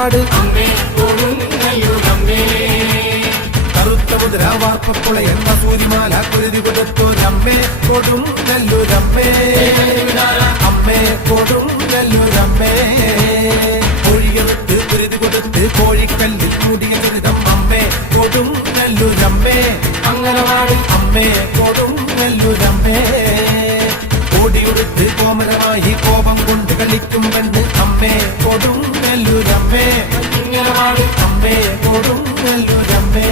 പാട് അമ്മേ കൊടുങ്ങല്ലൂരമ്മേ. കറുത്ത മുദ്രാവാർപ്പുള എന്ന സൂര്യമാല കുരുതി കൊടുത്തൊരമ്മേ കൊടുങ്ങല്ലൂരമ്മേ. അമ്മേ കൊടുങ്ങല്ലൂരമ്മേ. കോഴിയെടുത്ത് കുരുതി കൊടുത്ത് കോഴിക്കല്ലിൽ മൂടിയ ദുരിതം അമ്മേ കൊടുങ്ങല്ലൂരമ്മേ. അംഗനവാടി അമ്മേ കൊടുങ്ങല്ലൂരമ്മേ. ഓടിയുടുത്ത് കോമരമായി കോപം കൊണ്ട് കളിക്കും പെണ്ണ് അമ്മേ കൊടുങ്ങല്ലൂരമ്മേ. അംഗനവാടി അമ്മേ കൊടുങ്ങല്ലൂരമ്മേ.